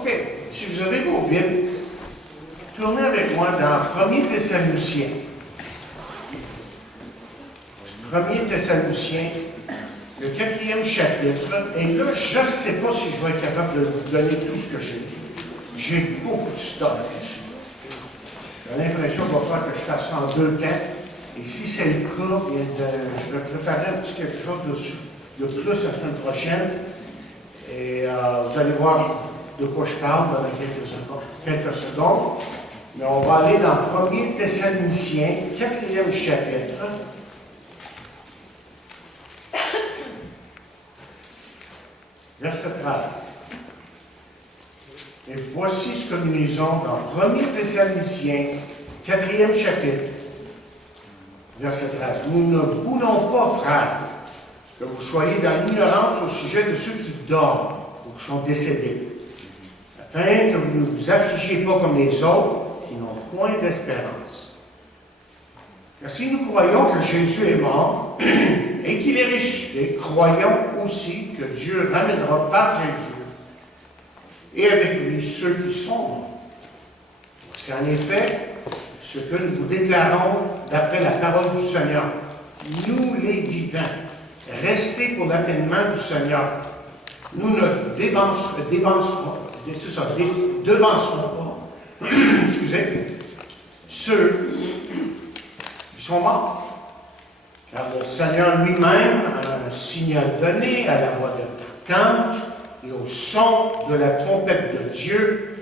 OK. Si vous avez vos Bibles, tournez avec moi dans 1er Thessaloniciens. 1er Thessaloniciens, le 4e chapitre. Et là, je ne sais pas si je vais être capable de vous donner tout ce que j'ai. J'ai beaucoup de stock. J'ai l'impression qu'il va falloir que je fasse ça en 2 temps. Et si c'est le cas, je vais préparer un petit quelque chose de plus la semaine prochaine. Et vous allez voir de quoi je parle dans quelques secondes. Mais on va aller dans 1er Thessaloniciens, 4e chapitre. Verset 13. Et voici ce que nous lisons dans 1er Thessaloniciens, 4e chapitre. Verset 13. Nous ne voulons pas, frères, que vous soyez dans l'ignorance au sujet de ceux qui dorment ou qui sont décédés, afin que vous ne vous affligiez pas comme les autres qui n'ont point d'espérance. Car si nous croyons que Jésus est mort et qu'il est ressuscité, croyons aussi que Dieu ramènera par Jésus et avec lui ceux qui sont morts. C'est en effet ce que nous vous déclarons d'après la parole du Seigneur. Nous les vivants, restez pour l'avènement du Seigneur. Nous ne devancerons pas excusez, ceux qui sont morts. Car le Seigneur lui-même a un signal donné à la voix de l'archange et au son de la trompette de Dieu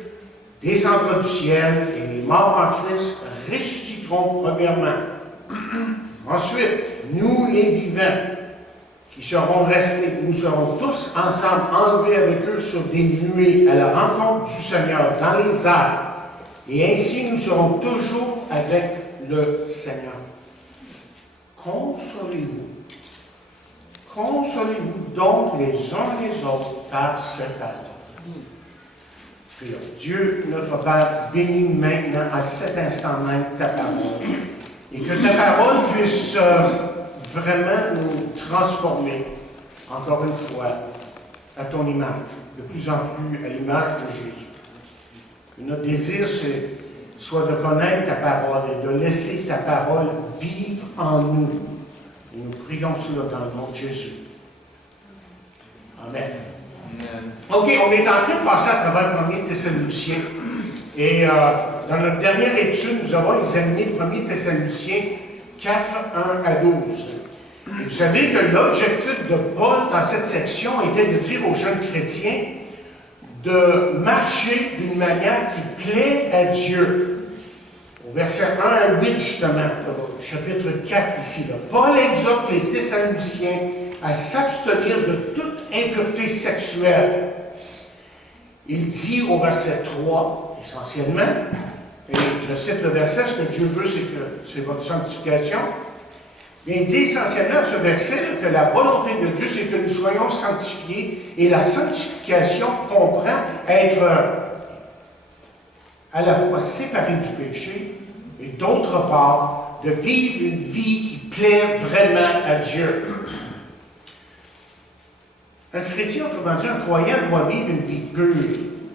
descendra du ciel et les morts en Christ ressusciteront premièrement. Ensuite, nous les vivants qui seront restés, nous serons tous ensemble enlevés avec eux sur des nuées à la rencontre du Seigneur dans les airs. Et ainsi nous serons toujours avec le Seigneur. Consolez-vous. Consolez-vous donc les uns les autres par cette parole. Prions. Dieu, notre Père, bénis maintenant à cet instant même ta parole. Et que ta parole puisse vraiment nous transformer, encore une fois, à ton image, de plus en plus à l'image de Jésus. Que notre désir soit de connaître ta parole et de laisser ta parole vivre en nous. Et nous prions cela dans le nom de Jésus. Amen. OK, on est en train de passer à travers 1er Thessaloniciens. Et dans notre dernière étude, nous avons examiné 1er Thessaloniciens 4, 1 à 12. Et vous savez que l'objectif de Paul dans cette section était de dire aux jeunes chrétiens de marcher d'une manière qui plaît à Dieu. Au verset 1 à 8, justement, au chapitre 4 ici, là, Paul exhorte les Thessaloniciens à s'abstenir de toute impureté sexuelle. Il dit au verset 3, essentiellement, et je cite le verset, ce que Dieu veut, c'est votre sanctification. Il dit essentiellement à ce verset que la volonté de Dieu, c'est que nous soyons sanctifiés, et la sanctification comprend être à la fois séparé du péché, et d'autre part, de vivre une vie qui plaît vraiment à Dieu. Un chrétien, autrement dit, un croyant doit vivre une vie pure.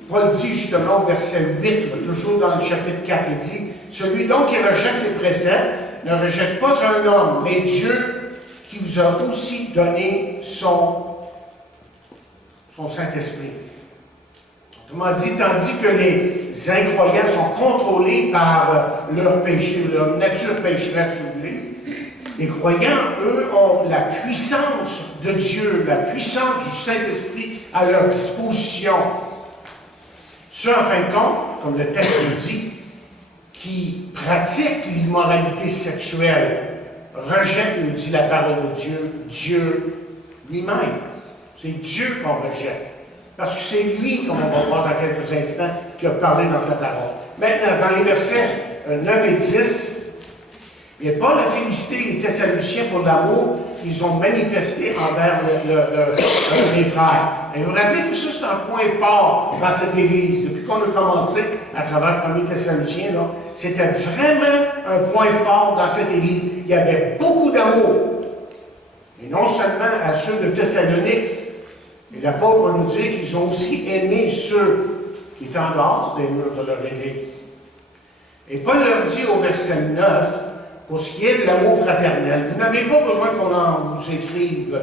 Paul dit justement au verset 8, toujours dans le chapitre 4, il dit « Celui donc qui rejette ses préceptes ne rejette pas un homme, mais Dieu qui vous a aussi donné son Saint-Esprit. » Autrement dit, tandis que les incroyants sont contrôlés par leur péché, leur nature pécheresse, si vous voulez, les croyants, eux, ont la puissance de Dieu, la puissance du Saint-Esprit à leur disposition. Ceux, en fin de compte, comme le texte le dit, qui pratiquent l'immoralité sexuelle, rejettent, nous dit la parole de Dieu, Dieu lui-même. C'est Dieu qu'on rejette. Parce que c'est lui, comme on va voir dans quelques instants, qui a parlé dans sa parole. Maintenant, dans les versets 9 et 10, il Paul a félicité les Thessaloniciens pour l'amour qu'ils ont manifesté envers les frères. Et vous rappelez que ça, c'est un point fort dans cette Église. Depuis qu'on a commencé à travers 1er Thessaloniciens, c'était vraiment un point fort dans cette Église. Il y avait beaucoup d'amour. Et non seulement à ceux de Thessalonique, mais l'apôtre va nous dire qu'ils ont aussi aimé ceux qui est en dehors des murs de leur Église. Et Paul leur dit au verset 9, pour ce qui est de l'amour fraternel, vous n'avez pas besoin qu'on en vous écrive,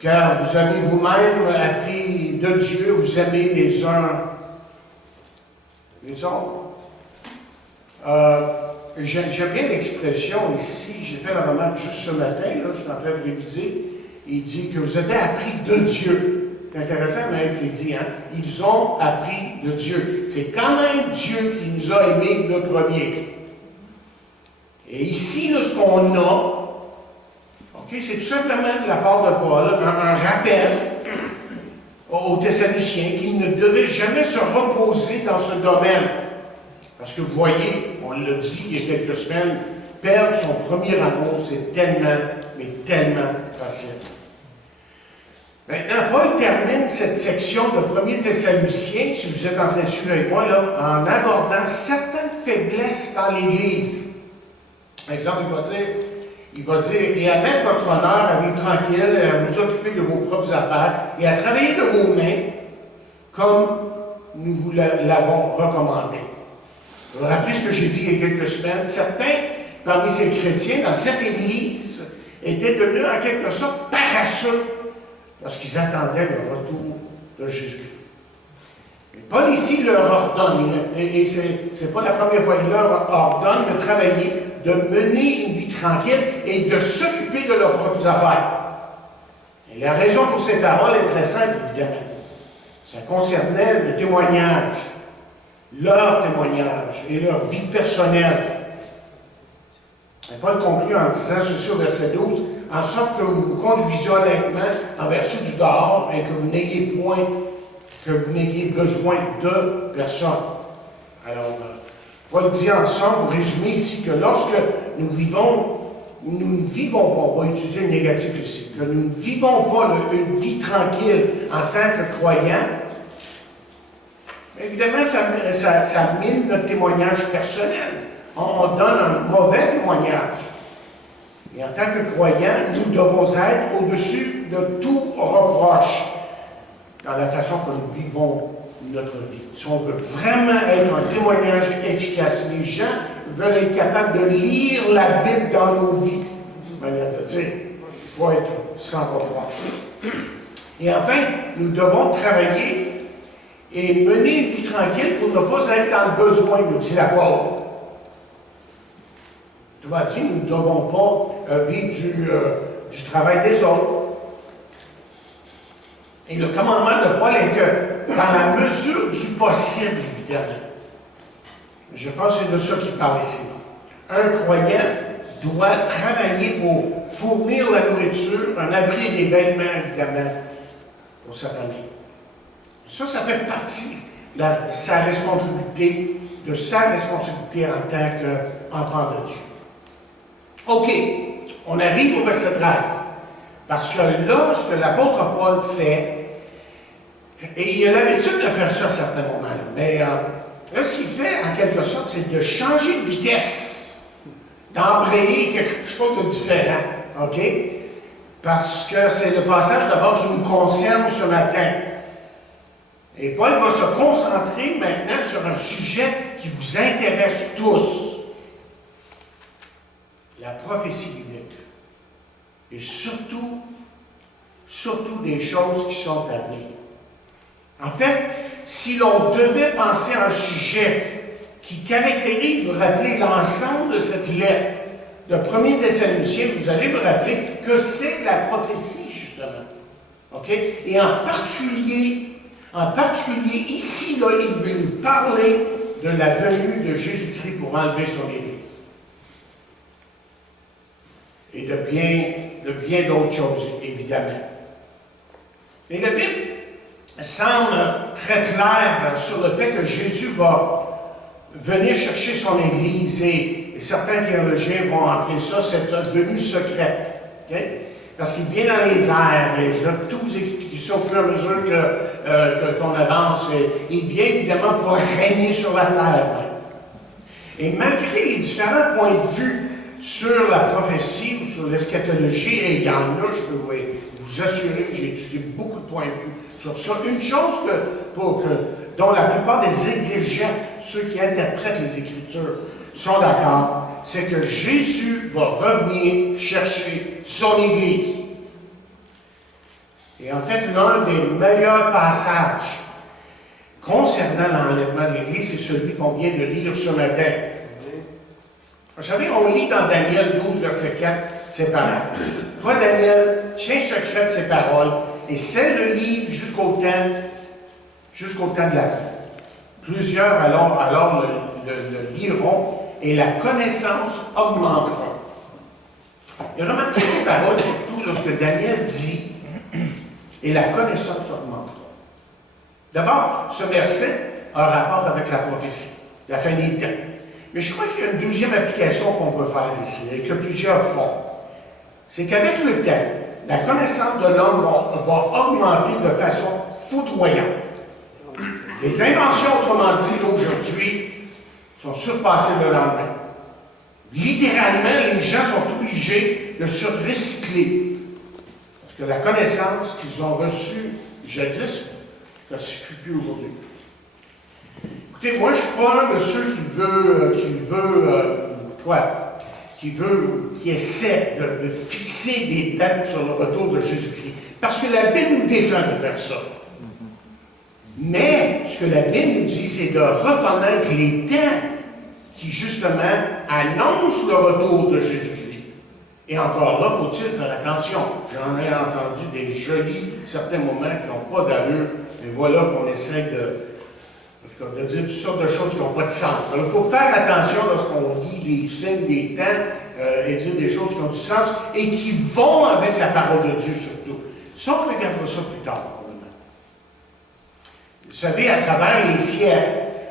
car vous avez vous-même appris de Dieu, vous aimez les uns les autres. J'aime bien l'expression ici, j'ai fait la remarque juste ce matin, là, je suis en train de réviser, il dit que vous avez appris de Dieu. C'est intéressant, mais c'est dit, hein? Ils ont appris de Dieu. C'est quand même Dieu qui nous a aimés le premier. Et ici, là, ce qu'on a, c'est tout simplement de la part de Paul, un rappel aux Thessaloniciens qu'ils ne devaient jamais se reposer dans ce domaine. Parce que vous voyez, on l'a dit il y a quelques semaines, perdre son premier amour, c'est tellement, mais tellement facile. Maintenant, Paul termine cette section de 1er Thessaloniciens, si vous êtes en train de suivre avec moi, là, en abordant certaines faiblesses dans l'Église. Par exemple, il va dire, et à mettre votre honneur à vivre tranquille, à vous occuper de vos propres affaires et à travailler de vos mains comme nous vous l'avons recommandé. Vous vous rappelez ce que j'ai dit il y a quelques semaines? Certains, parmi ces chrétiens, dans cette Église, étaient devenus en quelque sorte paresseux parce qu'ils attendaient le retour de Jésus-Christ. Paul ici leur ordonne, et ce n'est pas la première fois, il leur ordonne de travailler, de mener une vie tranquille et de s'occuper de leurs propres affaires. Et la raison pour ces paroles est très simple, évidemment. Ça concernait le témoignage, leur témoignage et leur vie personnelle. Et Paul conclut en disant ceci au verset 12, en sorte que vous vous conduisez honnêtement envers ceux du dehors et que vous n'ayez besoin de personne. Alors, Paul dit en somme, pour résumer ici, que lorsque nous ne vivons pas, on va utiliser le négatif ici, que nous ne vivons pas une vie tranquille en tant que croyants, évidemment, ça mine notre témoignage personnel. On donne un mauvais témoignage. Et en tant que croyants, nous devons être au-dessus de tout reproche dans la façon que nous vivons notre vie. Si on veut vraiment être un témoignage efficace, les gens veulent être capables de lire la Bible dans nos vies. Manière de dire, il faut être sans reproche. Et enfin, nous devons travailler et mener une vie tranquille pour ne pas être dans le besoin, nous dit l'apôtre. Tu vas dire, nous ne devons pas vivre du travail des autres. Et le commandement de Paul est que, dans la mesure du possible, évidemment, je pense que c'est de ça qu'il parle ici. Un croyant doit travailler pour fournir la nourriture, un abri et des vêtements, évidemment, pour sa famille. Ça fait partie de sa responsabilité en tant qu'enfant de Dieu. OK, on arrive au verset 13. Parce que là, ce que l'apôtre Paul fait, et il a l'habitude de faire ça à certains moments, mais là, ce qu'il fait, en quelque sorte, c'est de changer de vitesse, d'embrayer quelque chose de différent, OK? Parce que c'est le passage d'abord qui nous concerne ce matin. Et Paul va se concentrer maintenant sur un sujet qui vous intéresse tous. La prophétie biblique. Et surtout des choses qui sont à venir. En fait, si l'on devait penser à un sujet qui caractérise, vous rappelez, l'ensemble de cette lettre de 1er Thessaloniciens, vous allez vous rappeler que c'est la prophétie, justement. OK? Et en particulier, ici, là, il veut nous parler de la venue de Jésus-Christ pour enlever son Église. Et de bien d'autres choses, évidemment. Et la Bible semble très claire sur le fait que Jésus va venir chercher son Église, et certains théologiens vont appeler ça cette venue secrète. Okay? Parce qu'il vient dans les airs, et je vais tout vous expliquer ça au fur et à mesure qu'on avance. Il vient évidemment pour régner sur la terre. Et malgré les différents points de vue sur la prophétie ou sur l'eschatologie, et il y en a, je peux vous assurer que j'ai étudié beaucoup de points de vue sur ça. Une chose dont la plupart des exégètes, ceux qui interprètent les Écritures, sont d'accord, c'est que Jésus va revenir chercher son Église. Et en fait, l'un des meilleurs passages concernant l'enlèvement de l'Église, c'est celui qu'on vient de lire ce matin. Vous savez, on lit dans Daniel 12, verset 4, ces paroles. Toi, Daniel, tiens secrète ces paroles et scelle le livre jusqu'au temps de la fin. Plusieurs alors le liront et la connaissance augmentera. Et remarquez ces paroles, surtout lorsque Daniel dit et la connaissance augmentera. D'abord, ce verset a un rapport avec la prophétie, la fin des temps. Mais je crois qu'il y a une deuxième application qu'on peut faire ici, et que plusieurs font. C'est qu'avec le temps, la connaissance de l'homme va augmenter de façon foudroyante. Les inventions, autrement dit, aujourd'hui, sont surpassées le lendemain. Littéralement, les gens sont obligés de se recycler. Parce que la connaissance qu'ils ont reçue jadis, ça ne suffit plus aujourd'hui. Écoutez, moi, je suis pas un de ceux qui essaie de fixer des dates sur le retour de Jésus-Christ. Parce que la Bible nous défend de faire ça. Mais, ce que la Bible nous dit, c'est de reconnaître les temps qui, justement, annoncent le retour de Jésus-Christ. Et encore là, faut-il faire attention. J'en ai entendu des jolis, certains moments qui n'ont pas d'allure, et voilà qu'on essaie de dire toutes sortes de choses qui n'ont pas de sens. Alors, il faut faire attention lorsqu'on lit les signes des temps et dire des choses qui ont du sens et qui vont avec la parole de Dieu surtout. Ça, on regardera ça plus tard. Vous savez, à travers les siècles,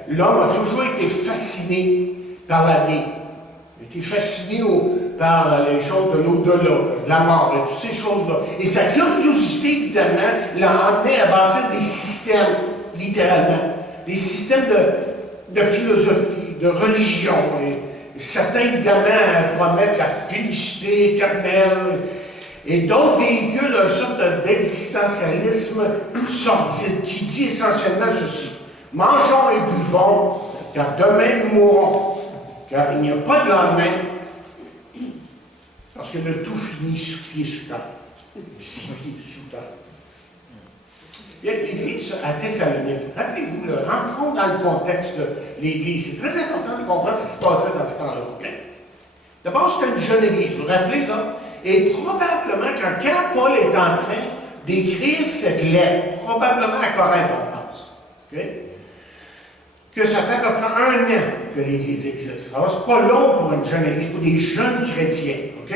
l'homme a toujours été fasciné par la vie. Il a été fasciné par les choses de l'au-delà, de la mort, et toutes ces choses-là. Et sa curiosité, évidemment, l'a amené à bâtir des systèmes, littéralement. Des systèmes de philosophie, de religion. Et certains, évidemment, promettent la félicité éternelle. Et d'autres véhiculent une sorte d'existentialisme sordide qui dit essentiellement ceci. Mangeons et buvons, car demain nous mourrons. Car il n'y a pas de lendemain, parce que le tout finit sous pied sous terre. 6 pieds sous terre. L'Église à Thessalonique, rappelez-vous, rentrons dans le contexte de l'Église. C'est très important de comprendre ce qui se passait dans ce temps-là. Okay? D'abord, c'était une jeune Église, vous vous rappelez, là? Et probablement, quand Paul est en train d'écrire cette lettre, probablement à Corinthe, on pense, okay? Que ça fait à peu près 1 an que l'Église existe. Alors, c'est pas long pour une jeune Église, pour des jeunes chrétiens, OK?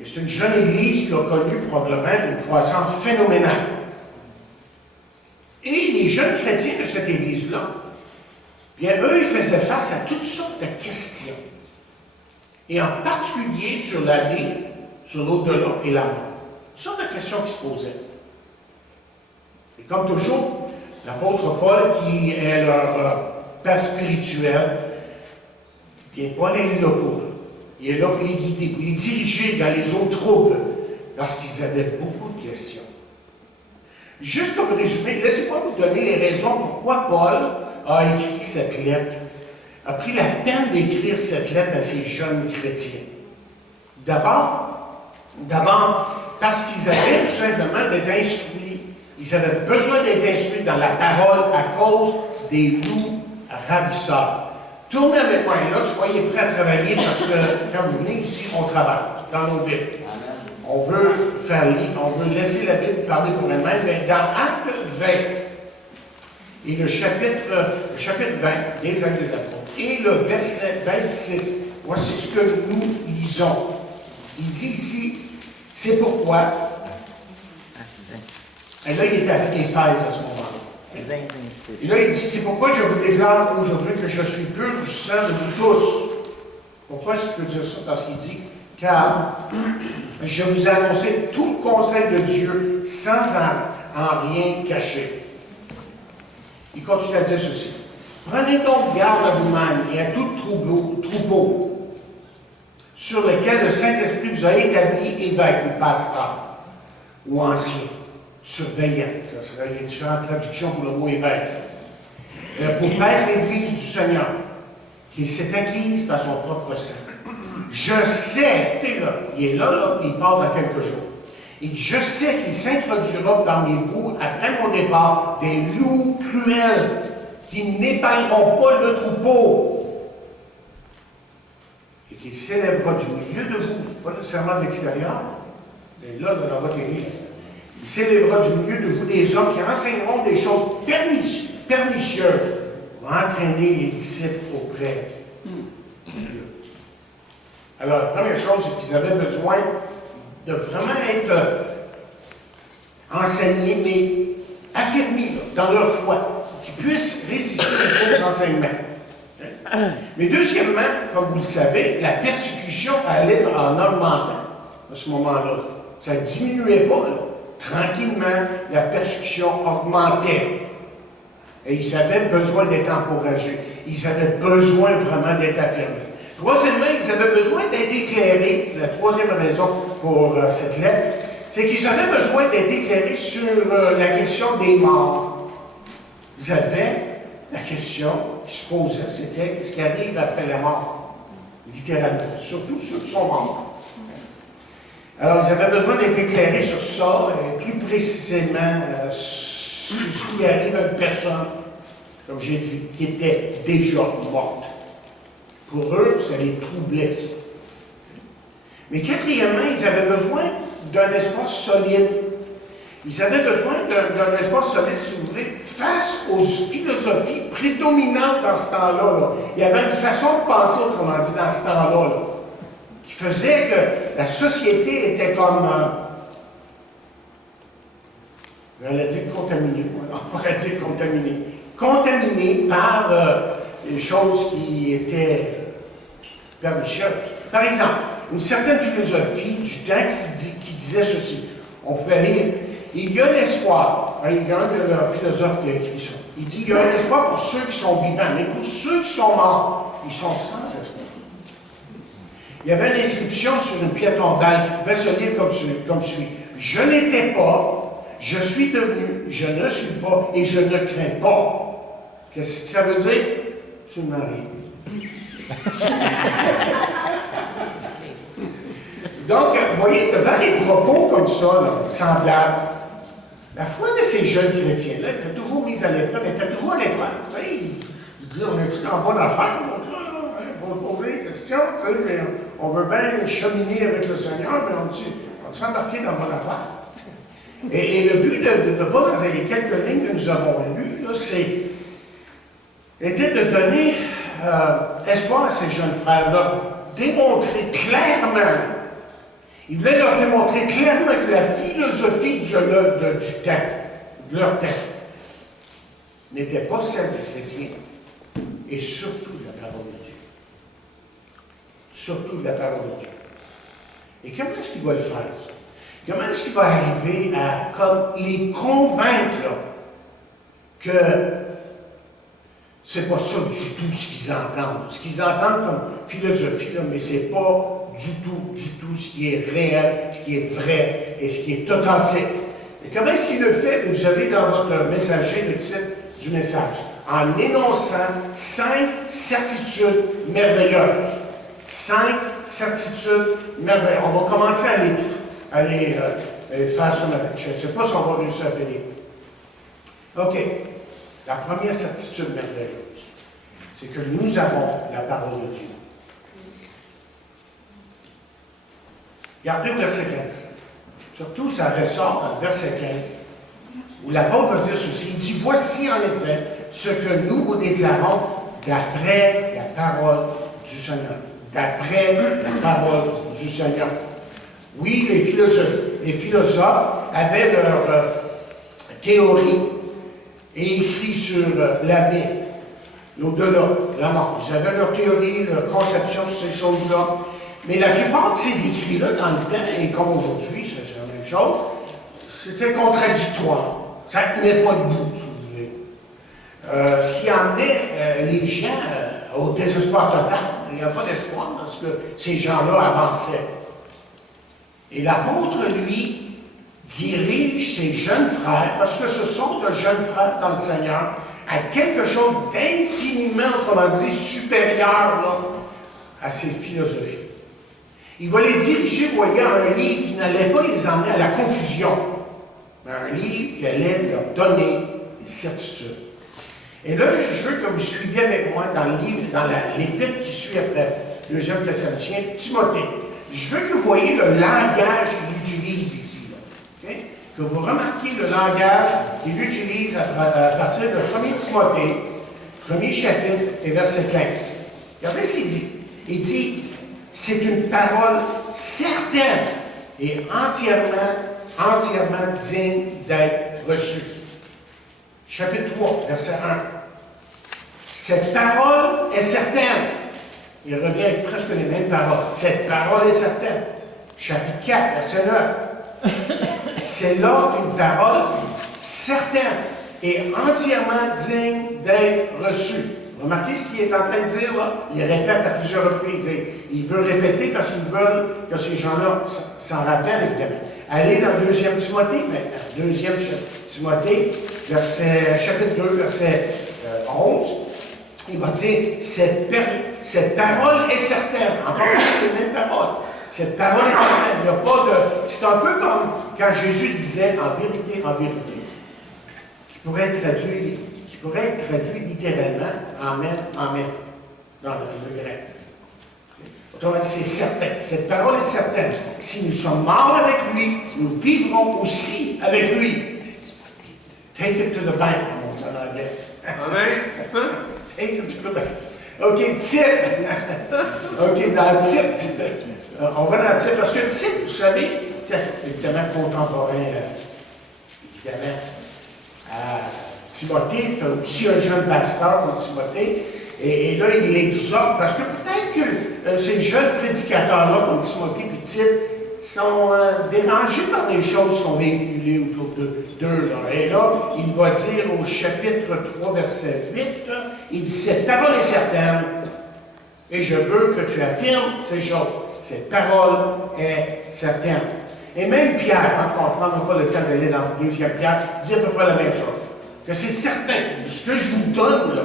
Et c'est une jeune Église qui a connu probablement une croissance phénoménale. Et les jeunes chrétiens de cette Église-là, bien, eux, ils faisaient face à toutes sortes de questions. Et en particulier sur la vie, sur l'au-delà et la mort. Toutes sortes de questions qui se posaient. Et comme toujours, l'apôtre Paul, qui est leur père spirituel, bien, Paul est là pour eux. Il est là pour les guider, pour les diriger dans les eaux troubles, lorsqu'ils avaient beaucoup de questions. Juste comme résumé, laissez-moi vous donner les raisons pourquoi Paul a écrit cette lettre, a pris la peine d'écrire cette lettre à ces jeunes chrétiens. D'abord, parce qu'ils avaient tout simplement d'être instruits. Ils avaient besoin d'être instruits dans la parole à cause des loups ravisseurs. Tournez avec moi là, soyez prêts à travailler parce que quand vous venez ici, on travaille dans nos Bibles. On veut faire lire, on veut laisser la Bible parler pour elle-même, mais dans Acte 20 et le chapitre 20 des Actes des Apôtres et le verset 26, voici ce que nous lisons. Il dit ici, c'est pourquoi. Et là, il est à Éphèse à ce moment-là. Et là, il dit, c'est pourquoi je vous déclare aujourd'hui que je suis pur du sang de vous tous. Pourquoi est-ce qu'il peut dire ça? Parce qu'il dit, car je vous ai annoncé tout le conseil de Dieu sans en rien cacher. Il continue à dire ceci. Prenez donc garde à vous-même et à tout troupeau sur lequel le Saint-Esprit vous a établi évêque ou pasteur ou ancien, surveillant. Ça serait une différente traduction pour le mot évêque. Pour paître l'Église du Seigneur, qui s'est acquise par son propre sang. Je sais, écoutez là, il est là, il part dans quelques jours. Il dit, je sais qu'il s'introduira parmi vous, après mon départ, des loups cruels qui n'épargneront pas le troupeau et qu'il s'élèvera du milieu de vous, pas nécessairement de l'extérieur, mais là, dans votre Église. Il s'élèvera du milieu de vous des hommes qui enseigneront des choses pernicieuses pour entraîner les disciples auprès de Dieu. Alors, la première chose, c'est qu'ils avaient besoin de vraiment être enseignés, mais affirmés dans leur foi, qu'ils puissent résister aux enseignements. Mais deuxièmement, comme vous le savez, la persécution allait en augmentant à ce moment-là. Ça ne diminuait pas, là. Tranquillement, la persécution augmentait. Et ils avaient besoin d'être encouragés. Ils avaient besoin vraiment d'être affirmés. Troisièmement, ils avaient besoin d'être éclairés. La troisième raison pour cette lettre, c'est qu'ils avaient besoin d'être éclairés sur la question des morts. Ils avaient la question qui se posait, c'était qu'est-ce qui arrive après la mort, littéralement, surtout ceux qui sont morts. Alors, ils avaient besoin d'être éclairés sur ça, et plus précisément sur ce qui arrive à une personne, comme j'ai dit, qui était déjà morte. Pour eux, ça les troublait, ça. Mais quatrièmement, ils avaient besoin d'un espace solide. Ils avaient besoin d'un espace solide, si vous voulez, face aux philosophies prédominantes dans ce temps-là. Là. Il y avait une façon de penser, autrement dit, dans ce temps-là, là, qui faisait que la société était comme, j'allais dire contaminée, on pourrait dire contaminée. Contaminée par des choses qui étaient pernicieuses. Par exemple, une certaine philosophie du temps qui disait ceci. On pouvait lire, il y a l'espoir. Il y a un de leurs philosophes qui a écrit ça. Il dit, il y a un espoir pour ceux qui sont vivants, mais pour ceux qui sont morts, ils sont sans espoir. Il y avait une inscription sur une pierre tombale qui pouvait se lire comme suit. Je n'étais pas, je suis devenu, je ne suis pas et je ne crains pas. Qu'est-ce que ça veut dire? Absolument rien. Donc, vous voyez, devant des propos comme ça, là, semblables, la foi de ces jeunes chrétiens-là était toujours mise à l'épreuve, était toujours à l'épreuve. Ils disent, on est tout en bonne affaire, donc là, pour poser des questions, mais on veut bien cheminer avec le Seigneur, mais on s'embarquer dans la bonne affaire. Et le but de Paul, dans les quelques lignes que nous avons lues, là, était de donner espoir à ces jeunes frères-là, démontrer clairement, il voulait leur démontrer clairement que la philosophie du temps, de leur temps, n'était pas celle des chrétiens, et surtout de la parole de Dieu. Surtout de la parole de Dieu. Et comment est-ce qu'il va le faire, ça? Comment est-ce qu'il va arriver à comme les convaincre que c'est pas ça du tout ce qu'ils entendent. Ce qu'ils entendent comme philosophie, là, mais c'est pas du tout ce qui est réel, ce qui est vrai et ce qui est authentique. Et comment est-ce qu'il le fait? Vous avez dans votre messager le titre du message, en énonçant 5 certitudes merveilleuses. 5 certitudes merveilleuses. On va commencer à les faire ça maintenant. Je ne sais pas si on va réussir à finir. OK. La première certitude merveilleuse, c'est que nous avons la parole de Dieu. Regardez le verset 15. Surtout, ça ressort dans le verset 15, où l'apôtre va dire ceci. Il dit, voici en effet ce que nous vous déclarons d'après la parole du Seigneur. D'après la parole du Seigneur. Oui, les philosophes avaient leur théorie et écrit sur l'avenir, l'au-delà, la mort. Ils avaient leur théorie, leur conception sur ces choses-là. Mais la plupart de ces écrits-là, dans le temps, et comme aujourd'hui, c'est la même chose, c'était contradictoire. Ça ne tenait pas debout, si vous voulez. Ce qui emmenait les gens au désespoir total. Il n'y a pas d'espoir parce que ces gens-là avançaient. Et l'apôtre, lui, dirige ses jeunes frères, parce que ce sont de jeunes frères dans le Seigneur, à quelque chose d'infiniment, autrement dit, supérieur là, à ses philosophies. Il va les diriger, voyez, à un livre qui n'allait pas les emmener à la confusion, mais un livre qui allait leur donner des certitudes. Et là, je veux que vous suiviez avec moi dans le livre, dans l'épître qui suit après, 2 Thessaloniciens, Timothée. Je veux que vous voyez le langage qu'il utilise ici. Là, okay? Que vous remarquiez le langage qu'il utilise à partir de 1er Timothée, 1er chapitre et verset 15. Regardez ce qu'il dit. Il dit, c'est une parole certaine et entièrement digne d'être reçue. Chapitre 3, verset 1. Cette parole est certaine. Il revient avec presque les mêmes paroles. Cette parole est certaine. Chapitre 4, verset 9. C'est là une parole certaine et entièrement digne d'être reçue. Remarquez ce qu'il est en train de dire là. Il répète à plusieurs reprises. Et il veut répéter parce qu'il veut que ces gens-là s'en rappellent, évidemment. Allez dans 2 Timothée, maintenant. 2 Timothée, chapitre 2, verset 11. Il va dire, cette parole est certaine. Encore une fois, les mêmes paroles. Cette parole est certaine. Il n'y a pas de... C'est un peu comme quand Jésus disait, en vérité, qui pourrait être traduit littéralement, Amen, Amen, dans le grec. Autrement dit, c'est certain. Cette parole est certaine. Si nous sommes morts avec lui, nous vivrons aussi avec lui. Take it to the bank, on dit en anglais. Amen. Take it to the bank. OK, titre. OK, dans le titre. On va dans le titre, parce que le titre, vous savez, évidemment contemporain, évidemment, à Timothée, tu as aussi un jeune pasteur comme Timothée, et là, il l'exhorte, parce que peut-être que ces jeunes prédicateurs-là, comme Timothée et Tite, sont dérangés par des choses qui sont véhiculées autour d'eux. Et là, il va dire au chapitre 3, verset 8, il dit, cette parole est certaine, et je veux que tu affirmes ces choses. Cette parole est certaine. Et même Pierre, on ne prendra pas le temps d'aller dans 2 Pierre, dit à peu près la même chose. Que c'est certain. Ce que je vous donne là,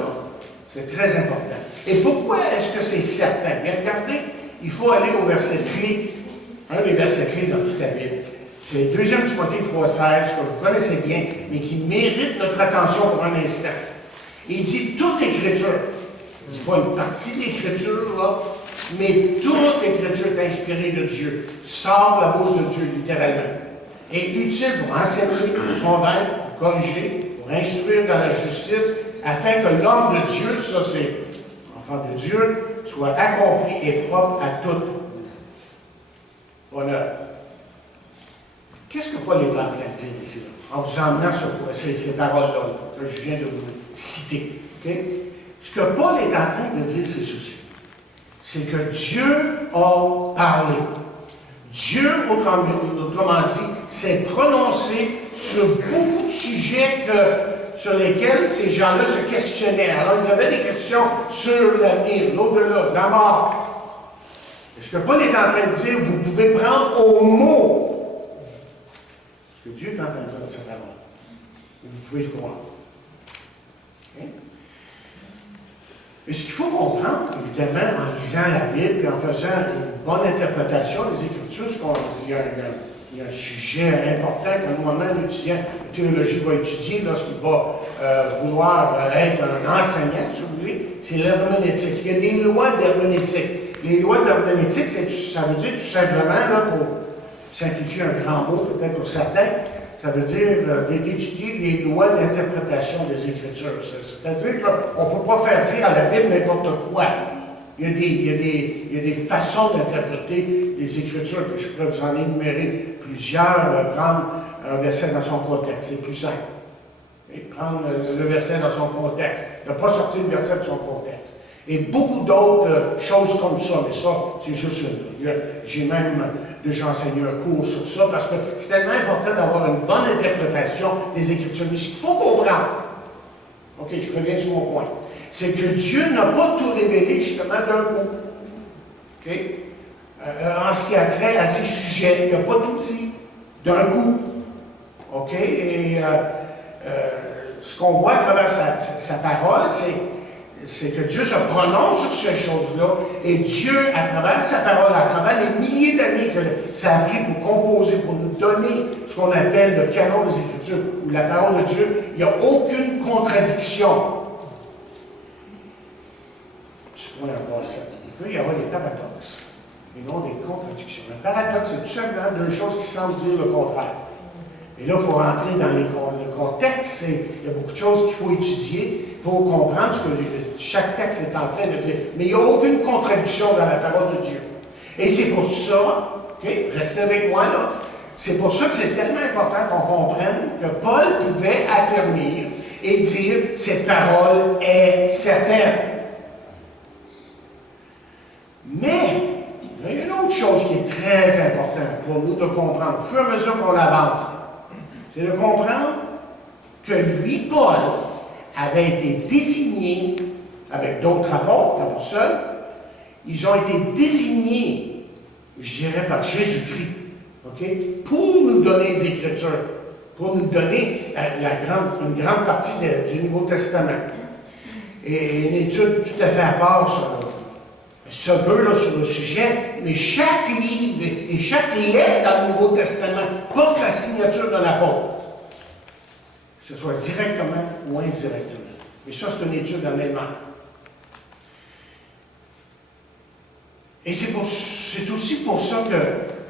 c'est très important. Et pourquoi est-ce que c'est certain? Bien, regardez, il faut aller au verset clé, un des versets clés dans toute la Bible. C'est 2 Timothée 3,16, que vous connaissez bien, mais qui mérite notre attention pour un instant. Il dit toute écriture. Je ne dis pas une partie de l'écriture, là, mais toute écriture est inspirée de Dieu, sort de la bouche de Dieu, littéralement, est utile pour enseigner, pour convaincre, pour corriger, pour instruire dans la justice, afin que l'homme de Dieu, ça c'est enfant de Dieu, soit accompli et propre à toute honneur. Qu'est-ce que Paul est en train de dire ici, là, en vous emmenant sur ces paroles-là que je viens de vous citer? Okay? Ce que Paul est en train de dire, c'est ceci. C'est que Dieu a parlé. Dieu, autrement dit, s'est prononcé sur beaucoup de sujets sur lesquels ces gens-là se questionnaient. Alors, ils avaient des questions sur l'avenir, l'au-delà, la mort. Et ce que Paul est en train de dire, vous pouvez prendre au mot ce que Dieu est en train de dire dans sa parole. Vous pouvez le croire. Okay? Mais ce qu'il faut comprendre, évidemment, en lisant la Bible et en faisant une bonne interprétation des Écritures, il y a un sujet important qu'un moment un étudiant de théologie va étudier lorsqu'il va vouloir être un enseignant, si vous voulez, c'est l'herméneutique. Il y a des lois d'herméneutique. Les lois d'herméneutique, ça veut dire tout simplement, là, pour simplifier un grand mot peut-être pour certains, ça veut dire d'étudier les lois d'interprétation des Écritures. C'est-à-dire qu'on ne peut pas faire dire à la Bible n'importe quoi. Il y a des façons d'interpréter les Écritures, que je pourrais vous en énumérer plusieurs, prendre un verset dans son contexte, c'est plus simple. Et prendre le verset dans son contexte, ne pas sortir le verset de son contexte. Et beaucoup d'autres choses comme ça, mais ça, c'est juste une. J'ai même déjà enseigné un cours sur ça, parce que c'est tellement important d'avoir une bonne interprétation des Écritures. Mais ce qu'il faut comprendre, OK, je reviens sur mon point, c'est que Dieu n'a pas tout révélé justement d'un coup. OK? En ce qui a trait à ces sujets, il n'a pas tout dit d'un coup. OK? Et ce qu'on voit à travers sa parole, c'est que Dieu se prononce sur ces choses-là, et Dieu, à travers sa parole, à travers les milliers d'années que ça a pris pour composer, pour nous donner ce qu'on appelle le canon des Écritures, ou la parole de Dieu, il n'y a aucune contradiction. Tu pourrais avoir ça. Il peut y avoir des paradoxes, mais non des contradictions. Un paradoxe, c'est tout simplement deux choses qui semblent dire le contraire. Et là, il faut rentrer dans le contexte. Il y a beaucoup de choses qu'il faut étudier pour comprendre ce que chaque texte est en train de dire. Mais il n'y a aucune contradiction dans la parole de Dieu. Et c'est pour ça, okay, restez avec moi là, c'est pour ça que c'est tellement important qu'on comprenne que Paul pouvait affermir et dire « cette parole est certaine ». Mais, il y a une autre chose qui est très importante pour nous de comprendre, au fur et à mesure qu'on avance. C'est de comprendre que lui, Paul, avait été désigné, avec d'autres apôtres, pas seul, ils ont été désignés, je dirais, par Jésus-Christ, okay, pour nous donner les Écritures, pour nous donner une grande partie du Nouveau Testament. Et une étude tout à fait à part sur le sujet, mais chaque livre et chaque lettre dans le Nouveau Testament porte la signature d'un apôtre, que ce soit directement ou indirectement. Et ça, c'est une étude en elle-même. Et c'est aussi pour ça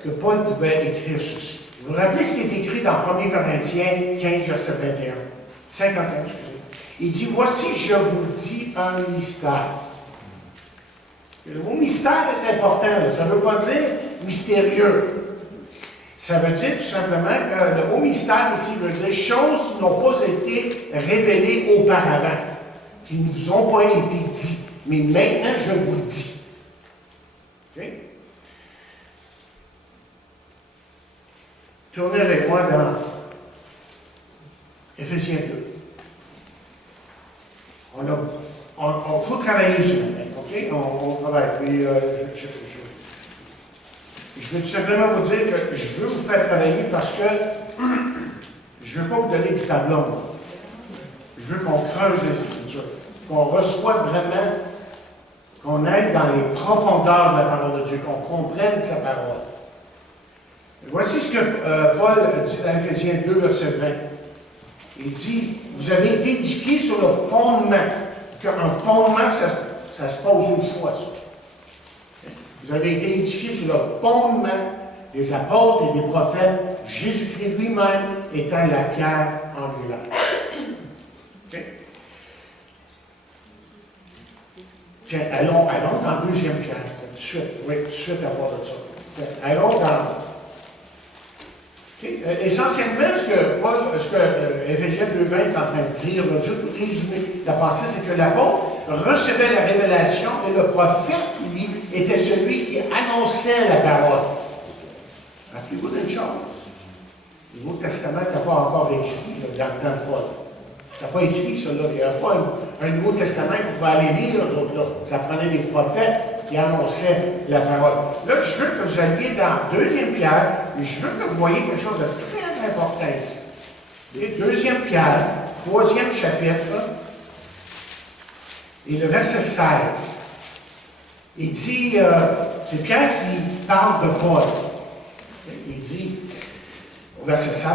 que Paul pouvait écrire ceci. Vous vous rappelez ce qui est écrit dans 1 Corinthiens 15, verset 21, 51, excusez. Il dit, « Voici, je vous dis un mystère. » Le mot mystère est important. Ça ne veut pas dire mystérieux. Ça veut dire tout simplement que le mot mystère ici veut dire choses qui n'ont pas été révélées auparavant, qui ne nous ont pas été dites. Mais maintenant, je vous le dis. Okay? Tournez avec moi dans Éphésiens 2. On faut travailler sur le matin, OK? On travaille. Puis, je veux tout simplement vous dire que je veux vous faire travailler parce que je ne veux pas vous donner du tableau. Je veux qu'on creuse les Écritures, qu'on reçoive vraiment, qu'on aille dans les profondeurs de la parole de Dieu, qu'on comprenne sa parole. Voici ce que Paul dit dans Éphésiens 2, verset 20. Il dit, vous avez été édifiés sur le fondement. Un fondement, ça se pose une fois, ça. Vous avez été édifiés sur le fondement des apôtres et des prophètes, Jésus-Christ lui-même étant la pierre angulaire. Okay? Tiens, allons dans 2e Pierre, tout de suite. Oui, tout de suite à voir de ça. Tiens, allons dans... Okay. Essentiellement, ce que Éphésiens 2:20 est en train de dire, juste pour résumer la pensée, c'est que l'apôtre recevait la révélation et le prophète, lui, était celui qui annonçait la parole. Rappelez-vous d'une chose. Le Nouveau Testament n'a pas encore écrit dans le temps de Paul. Ça n'a pas écrit ça là. Il n'y a pas un Nouveau Testament qu'on pouvait aller lire, là. Ça prenait des prophètes qui annonçaient la parole. Là, je veux que vous alliez dans 2e Pierre, et je veux que vous voyez quelque chose de très important ici. 2e Pierre, 3e chapitre, et le verset 16. Il dit, c'est Pierre qui parle de Paul. Il dit, au verset 16,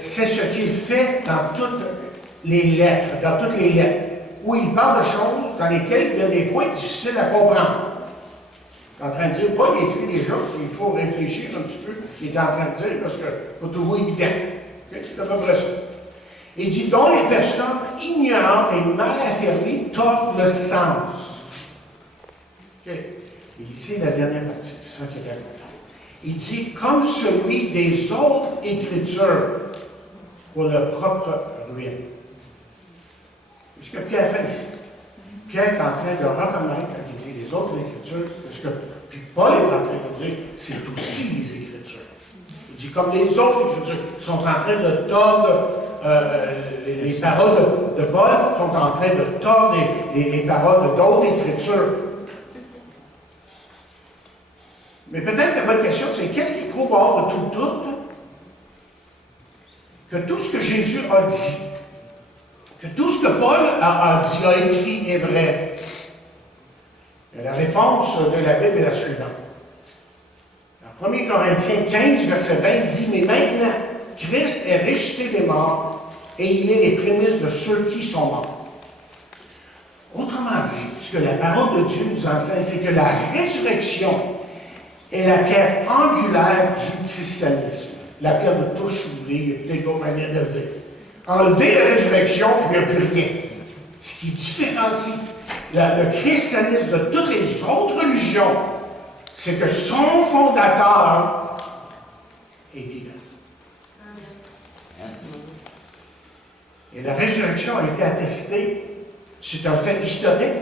c'est ce qu'il fait dans toutes les lettres, où il parle de choses dans lesquelles il y a des points difficiles à comprendre. Il est en train de dire, Paul écrit des choses, il faut réfléchir un petit peu ce qu'il est en train de dire, parce que c'est pas toujours évident. Okay? C'est à peu près ça. Il dit, dont les personnes ignorantes et mal affermies tordent le sens. Okay? Il dit la dernière partie, c'est ça qui est important. Il dit, comme celui des autres Écritures, pour leur propre ruine. C'est ce que Pierre fait ici. Pierre est en train de reconnaître, quand il dit les autres Écritures, puis Paul est en train de dire, c'est aussi les Écritures. Il dit, comme les autres Écritures sont en train de tordre, les paroles de Paul sont en train de tordre les paroles de d'autres Écritures. Mais peut-être que votre question, c'est qu'est-ce qui prouve hors de tout doute que tout ce que Jésus a dit, que tout ce que Paul a dit, a écrit est vrai? Et la réponse de la Bible est la suivante. En 1 Corinthiens 15, verset 20, il dit, « Mais maintenant, Christ est ressuscité des morts, et il est les prémices de ceux qui sont morts. » Autrement dit, ce que la parole de Dieu nous enseigne, c'est que la résurrection est la pierre angulaire du christianisme. La pierre de touche, il y a peut-être d'autres manières de le dire. Enlever la résurrection, il n'y a plus rien. Ce qui différencie le christianisme de toutes les autres religions, c'est que son fondateur est vivant. Et la résurrection a été attestée, c'est un fait historique,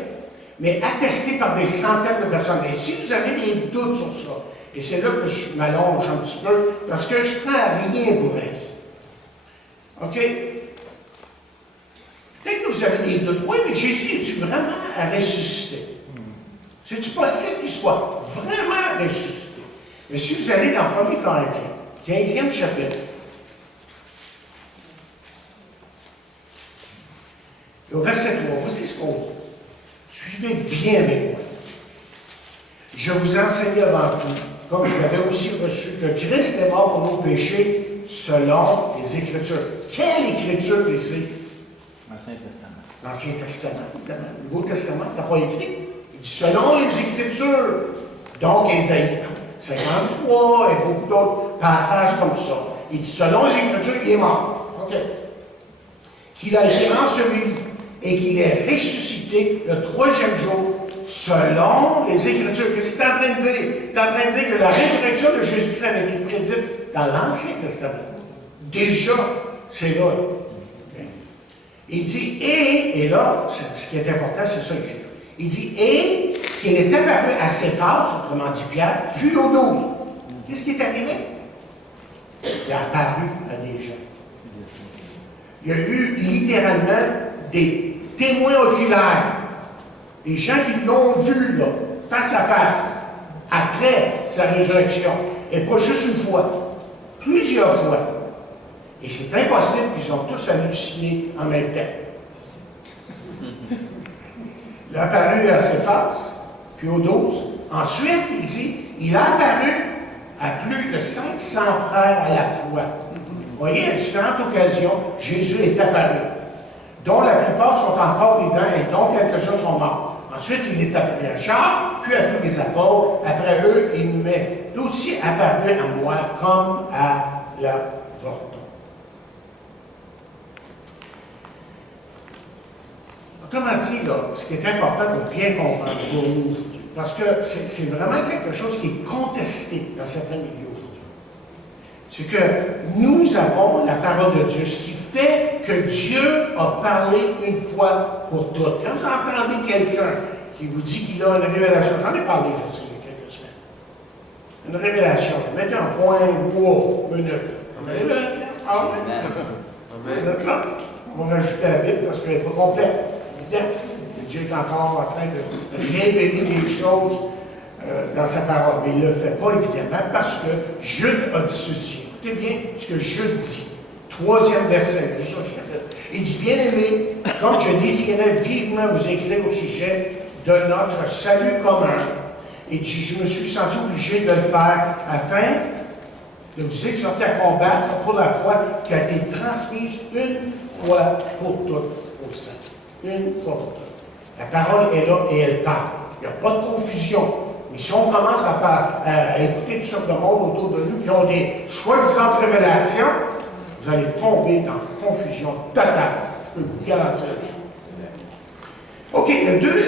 mais attesté par des centaines de personnes. Et si vous avez des doutes sur ça, et c'est là que je m'allonge un petit peu, parce que je ne prends rien pour acquis. OK? Peut-être que vous avez des doutes. Oui, mais Jésus est-tu vraiment ressuscité? C'est-tu possible qu'il soit vraiment ressuscité? Mais si vous allez dans 1 Corinthiens, 15e chapitre, et au verset 3, voici ce qu'on dit. Suivez bien avec moi. Je vous enseigne avant tout, comme je l'avais aussi reçu, que Christ est mort pour nos péchés selon les Écritures. Quelle Écriture ici? L'Ancien Testament. L'Ancien Testament, évidemment. Le Nouveau Testament, tu n'as pas écrit. Il dit selon les Écritures. Donc, Ésaïe 53 et beaucoup d'autres passages comme ça. Il dit selon les Écritures, il est mort. OK. Qu'il a été enseveli et qu'il est ressuscité le 3e jour selon les Écritures. Qu'est-ce que c'est en train de dire? Il est en train de dire que la résurrection de Jésus-Christ avait été prédite dans l'Ancien Testament. Déjà, c'est là. Okay? Il dit, et là, ce qui est important, c'est ça ici. Il dit, et qu'il est apparu à Céphas, autrement dit Pierre, puis aux 12. Qu'est-ce qui est arrivé? Il est apparu à des gens. Il y a eu littéralement des témoins oculaires, des gens qui l'ont vu, là, face à face, après sa résurrection. Et pas juste une fois, plusieurs fois. Et c'est impossible qu'ils ont tous halluciné en même temps. Il a apparu à Céphas, puis aux 12. Ensuite, il dit, il a apparu à plus de 500 frères à la fois. Vous voyez, à différentes occasions, Jésus est apparu, dont la plupart sont encore vivants et dont quelques-uns sont morts. Ensuite, il est apparu à Jacques, puis à tous les apôtres. Après eux, il m'est aussi apparu à moi comme à leurs ordres. Autrement dit, là, ce qui est important pour bien comprendre pour nous, parce que c'est vraiment quelque chose qui est contesté dans certains milieux aujourd'hui, c'est que nous avons la parole de Dieu, ce qui fait que Dieu a parlé une fois pour toutes. Quand vous entendez quelqu'un qui vous dit qu'il a une révélation, j'en ai parlé il y a quelques semaines, une révélation, mettez un point, minute. Une révélation, ah oui, minute là, on va rajouter la Bible parce qu'elle n'est pas complète. Dieu est encore en train de révéler des choses dans sa parole, mais il ne le fait pas, évidemment, parce que Jude a dit ceci. Écoutez bien ce que Jude dit. 3e verset. Il dit, bien-aimés, comme je désirais vivement vous écrire au sujet de notre salut commun, il dit, je me suis senti obligé de le faire afin de vous exhorter à combattre pour la foi qui a été transmise une fois pour toutes au sein. Une fois pour toutes. La parole est là et elle parle. Il n'y a pas de confusion. Mais si on commence à écouter toutes sortes de monde autour de nous qui ont des soi-disant révélations, vous allez tomber dans confusion totale. Je peux vous garantir. OK,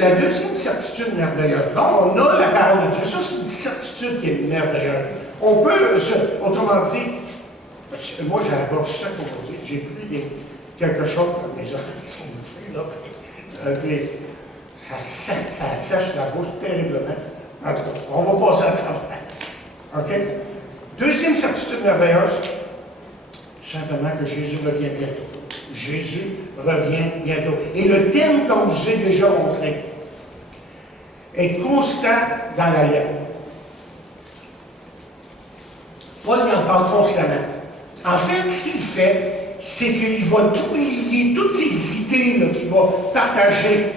la deuxième certitude merveilleuse. Là, on a la parole de Dieu. Ça, c'est une certitude qui est merveilleuse. On peut, autrement dit, moi, j'ai la gorge sec aujourd'hui. J'ai pris quelque chose comme mes oreilles sont bouffées, là. Puis, ça sèche la bouche terriblement. En tout cas, on va passer à travers. OK? Deuxième certitude merveilleuse, simplement que Jésus revient bientôt. Jésus revient bientôt. Et le thème, comme je vous ai déjà montré, est constant dans la lettre. Paul y en parle constamment. En fait, ce qu'il fait, c'est qu'il va tout lier, toutes ces idées là, qu'il va partager,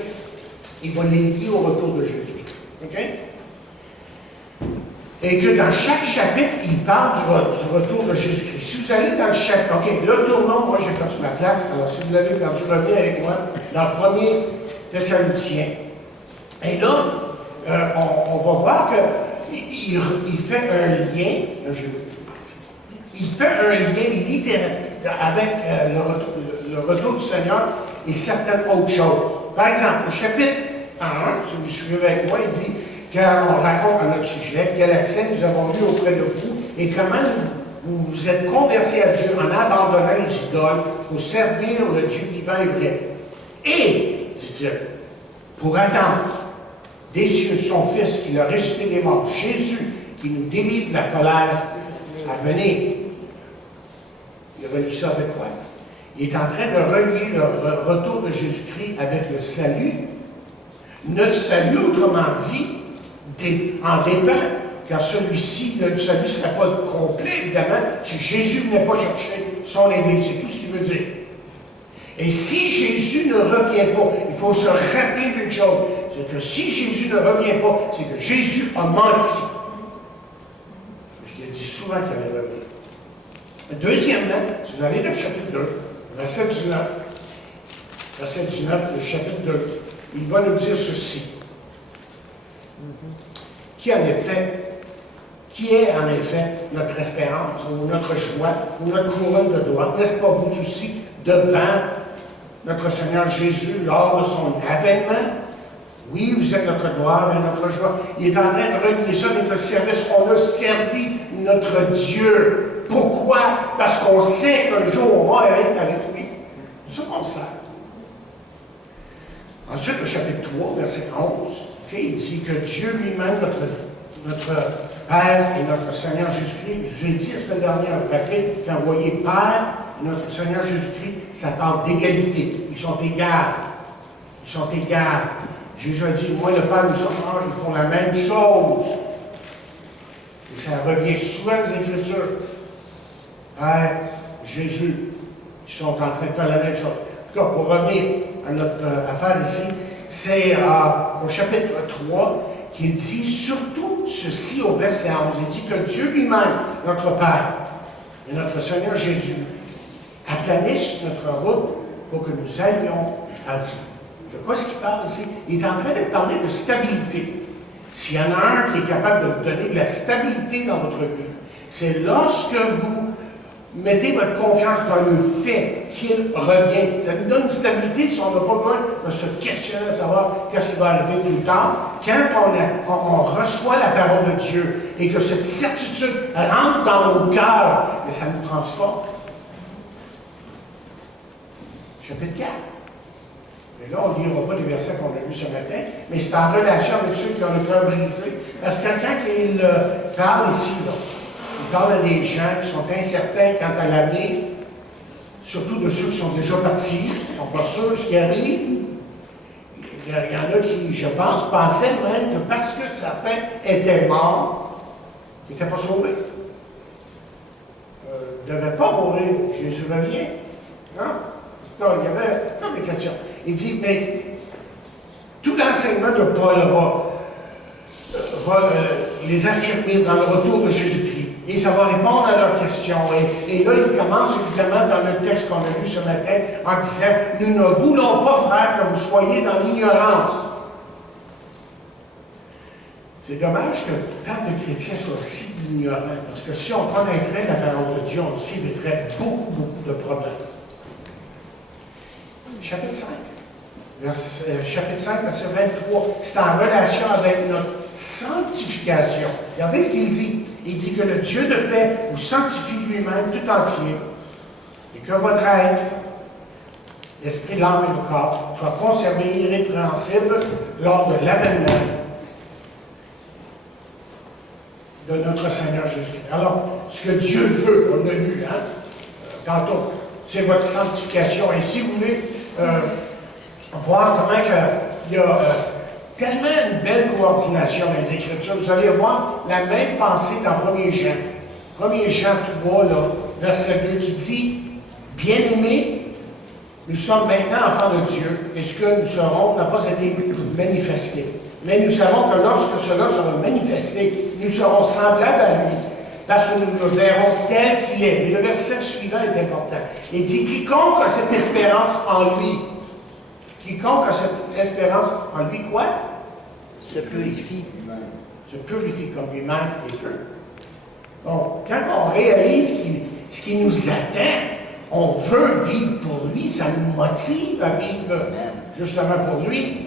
il va les lier au retour de Jésus. OK? Et que dans chaque chapitre, il parle du retour de Jésus-Christ. Si vous allez dans le chapitre, OK, là, tournons, moi j'ai perdu ma place, alors si vous l'avez perdu, revenez avec moi dans le premier Thessaloniciens. Et là, on va voir qu'il fait un lien, il fait un lien littéral avec le retour du Seigneur et certaines autres choses. Par exemple, au chapitre 1, si vous suivez avec moi, il dit, car on raconte à notre sujet quel accès nous avons eu auprès de vous et comment vous vous êtes convertis à Dieu en abandonnant les idoles pour servir le Dieu vivant et vrai. Et, dit-il, pour attendre des cieux son Fils qui l'a ressuscité des morts, Jésus, qui nous délivre de la colère à venir. Il relie ça avec quoi? Il est en train de relier le retour de Jésus-Christ avec le salut. Notre salut, autrement dit, en dépend, car celui-ci, notre salut ne serait pas complet, évidemment, si Jésus ne venait pas chercher son Église. C'est tout ce qu'il veut dire. Et si Jésus ne revient pas, il faut se rappeler d'une chose, c'est que si Jésus ne revient pas, c'est que Jésus a menti. Parce qu'il a dit souvent qu'il allait revenir. Deuxièmement, si vous allez dans le chapitre 2, verset 19 du chapitre 2, il va nous dire ceci. Qui est en effet notre espérance, ou notre joie, ou notre couronne de gloire, n'est-ce pas vous aussi, devant notre Seigneur Jésus lors de son avènement? Oui, vous êtes notre gloire et notre joie. Il est en train de relier ça avec notre service. On a servi notre Dieu. Pourquoi? Parce qu'on sait qu'un jour on va être avec lui. C'est ça qu'on sait. Ensuite, au chapitre 3, verset 11, il dit que Dieu lui-même, notre Père et notre Seigneur Jésus-Christ, je l'ai dit la semaine dernière, vous rappelez, quand vous voyez Père et notre Seigneur Jésus-Christ, ça parle d'égalité. Ils sont égaux. Ils sont égaux. Jésus a dit, moi et le Père, nous sommes un, ils font la même chose. Et ça revient souvent dans les Écritures. Père, Jésus, ils sont en train de faire la même chose. En tout cas, pour revenir à notre affaire ici, c'est au chapitre 3 qu'il dit surtout ceci au verset 11. Il dit que Dieu lui-même, notre Père et notre Seigneur Jésus, aplanisse notre route pour que nous allions à vous. C'est quoi ce qu'il parle ici? Il est en train de parler de stabilité. S'il y en a un qui est capable de vous donner de la stabilité dans votre vie, c'est lorsque vous mettez votre confiance dans le fait qu'il revient. Ça nous donne une stabilité si on n'a pas besoin de se questionner à savoir qu'est-ce qui va arriver plus tard. Quand on reçoit la parole de Dieu et que cette certitude rentre dans nos cœurs, et ça nous transforme. Chapitre 4. Et là, on ne lira pas les versets qu'on a vus ce matin, mais c'est en relation avec ceux qui ont le cœur brisé. Parce que quand il parle ici, là, il parle à des gens qui sont incertains quant à l'avenir, surtout de ceux qui sont déjà partis, qui ne sont pas sûrs de ce qui arrive. Il y en a qui, je pense, pensaient même que parce que certains étaient morts, ils n'étaient pas sauvés. Ils ne devaient pas mourir. Jésus revient. Non? Non, il y avait ça des questions. Il dit, mais tout l'enseignement de Paul va les affirmer dans le retour de Jésus-Christ. Et ça va répondre à leurs questions. Et là, il commence évidemment dans le texte qu'on a vu ce matin en disant, nous ne voulons pas, frères, que vous soyez dans l'ignorance. C'est dommage que tant de chrétiens soient si ignorants, parce que si on connaîtrait la parole de Dieu, on s'y éviterait beaucoup de problèmes. Chapitre 5. Chapitre 5, verset 23, c'est en relation avec notre sanctification. Regardez ce qu'il dit. Il dit que le Dieu de paix vous sanctifie lui-même tout entier et que votre être, l'esprit, l'âme et le corps, soient conservés irrépréhensibles lors de l'avènement de notre Seigneur Jésus-Christ. Alors, ce que Dieu veut, on l'a lu, tantôt, c'est votre sanctification. Et si vous voulez voir comment il y a tellement une belle coordination dans les Écritures, vous allez voir la même pensée dans 1er Jean. 1er Jean 3, là, verset 2, qui dit « Bien-aimés, nous sommes maintenant enfants de Dieu, et ce que nous serons n'a pas été manifesté. Mais nous savons que lorsque cela sera manifesté, nous serons semblables à lui, parce que nous le verrons tel qu'il est. Mais le verset suivant est important. Il dit, quiconque a cette espérance en lui, quiconque a cette espérance en lui, quoi? Se purifie. Se purifie comme lui-même est pur. Donc, quand on réalise ce qui nous attend, on veut vivre pour lui, ça nous motive à vivre justement pour lui.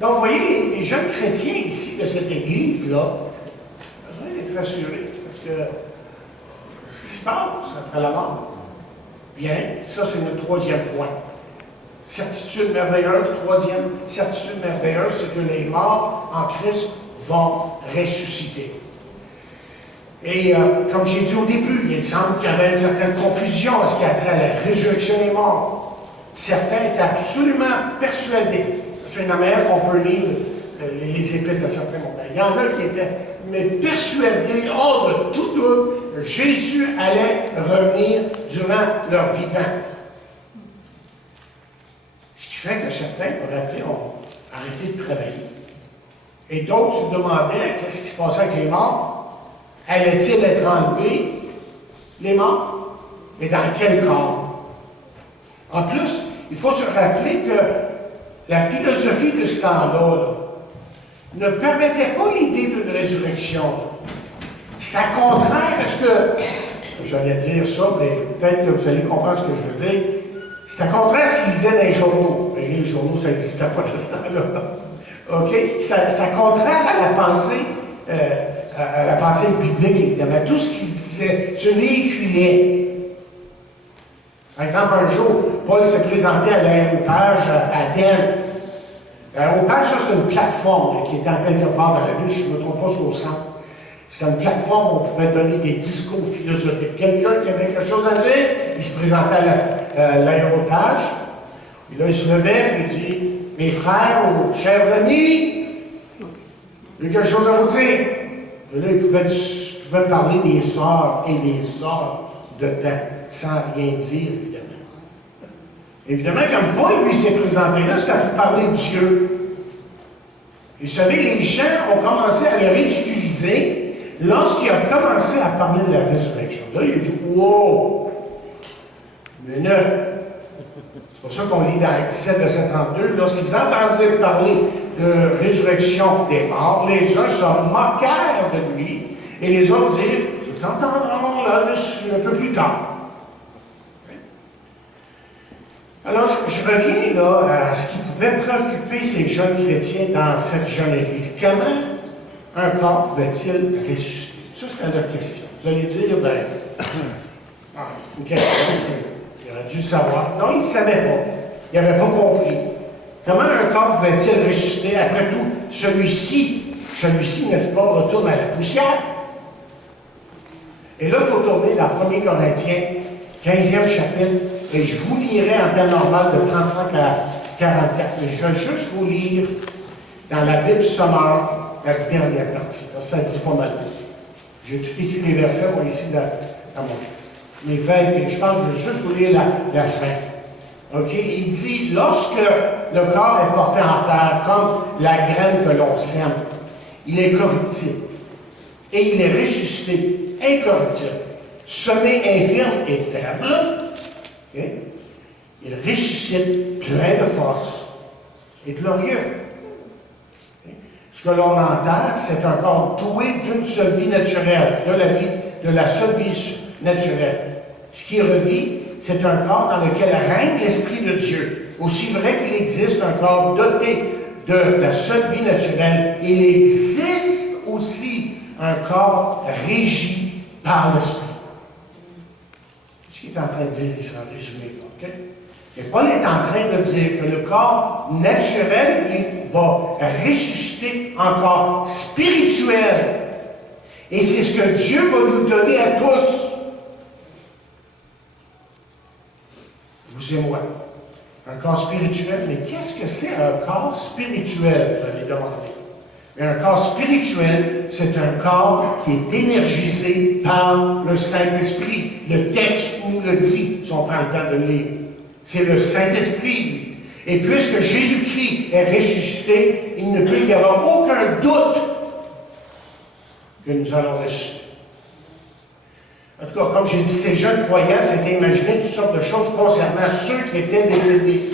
Donc, vous voyez, les jeunes chrétiens ici de cette église-là, ont besoin d'être rassurés, parce que ce qui se passe après la mort. Bien, ça c'est notre troisième point. Certitude merveilleuse, troisième certitude merveilleuse, c'est que les morts en Christ vont ressusciter. Et comme j'ai dit au début, il semble qu'il y avait une certaine confusion à ce qui a trait à la résurrection des morts. Certains étaient absolument persuadés. C'est la manière qu'on peut lire les épîtres à certains moments. Il y en a qui étaient mais persuadés, hors de tout doute, que Jésus allait revenir durant leur vivant. Ce qui fait que certains, pour rappeler, ont arrêté de travailler. Et d'autres se demandaient qu'est-ce qui se passait avec les morts. Allait-il être enlevé, les morts? Mais dans quel corps? En plus, il faut se rappeler que la philosophie de ce temps-là ne permettait pas l'idée d'une résurrection. C'est contraire à ce que, j'allais dire ça, mais peut-être que vous allez comprendre ce que je veux dire. C'est contraire à ce qu'ils disaient dans les journaux. Mais les journaux, ça n'existait pas à ce temps-là. OK? C'est contraire à la pensée biblique, évidemment. Tout ce qu'il disait se véhiculait. Par exemple, un jour, Paul s'est présenté à l'aéropage à Athènes. L'aéropage, ça, c'est une plateforme qui était en quelque part dans la ville, je ne me trompe pas, c'est au centre. C'était une plateforme où on pouvait donner des discours philosophiques. Quelqu'un qui avait quelque chose à dire, il se présentait à l'aéropage. Et là, il se levait et il dit, mes frères ou chers amis, j'ai quelque chose à vous dire. Et là, il pouvait parler des heures et des heures de temps, sans rien dire, évidemment. Évidemment, comme Paul lui s'est présenté là, c'était pour parler de Dieu. Et vous savez, les gens ont commencé à le ridiculiser lorsqu'il a commencé à parler de la résurrection. Là, il a dit, wow! Mais non! C'est pour ça qu'on lit dans 17 de 732, lorsqu'ils entendirent parler de résurrection des morts, les uns se moquèrent de lui, et les autres dirent, nous entendrons là-dessus un peu plus tard. Alors, je reviens là à ce qui pouvait préoccuper ces jeunes chrétiens dans cette jeune église. Comment un corps pouvait-il ressusciter? Ça, c'était leur question. Vous allez dire, une question, il aurait dû savoir. Non, il ne savait pas. Il n'avait pas compris. Comment un corps pouvait-il ressusciter? Après tout, celui-ci, n'est-ce pas, retourne à la poussière. Et là, il faut tourner dans 1 Corinthiens, 15e chapitre. Et je vous lirai en temps normal de 35 à 44. Mais je vais juste vous lire dans la Bible sommaire la dernière partie. Parce que ça dit pas mal. J'ai tout écrit les versets, moi, ici, dans mes feuilles. Et je pense que je vais juste vous lire la fin. OK? Il dit, lorsque le corps est porté en terre, comme la graine que l'on sème, il est corruptible. Et il est ressuscité, incorruptible. Semé infirme et faible. Okay? Il ressuscite plein de force et glorieux. Okay? Ce que l'on enterre, c'est un corps doué d'une seule vie naturelle, de la seule vie naturelle. Ce qui revit, c'est un corps dans lequel règne l'Esprit de Dieu. Aussi vrai qu'il existe un corps doté de la seule vie naturelle, il existe aussi un corps régi par l'Esprit. Ce qu'il est en train de dire, il sera résumé. Okay? Et Paul est en train de dire que le corps naturel, il va ressusciter un corps spirituel. Et c'est ce que Dieu va nous donner à tous. Vous et moi. Un corps spirituel, mais qu'est-ce que c'est un corps spirituel, vous allez demander? Mais un corps spirituel, c'est un corps qui est énergisé par le Saint-Esprit. Le texte nous le dit, si on prend le temps de le lire. C'est le Saint-Esprit, lui. Et puisque Jésus-Christ est ressuscité, il ne peut y avoir aucun doute que nous allons ressusciter. En tout cas, comme j'ai dit, ces jeunes croyants s'étaient imaginés toutes sortes de choses concernant ceux qui étaient décédés.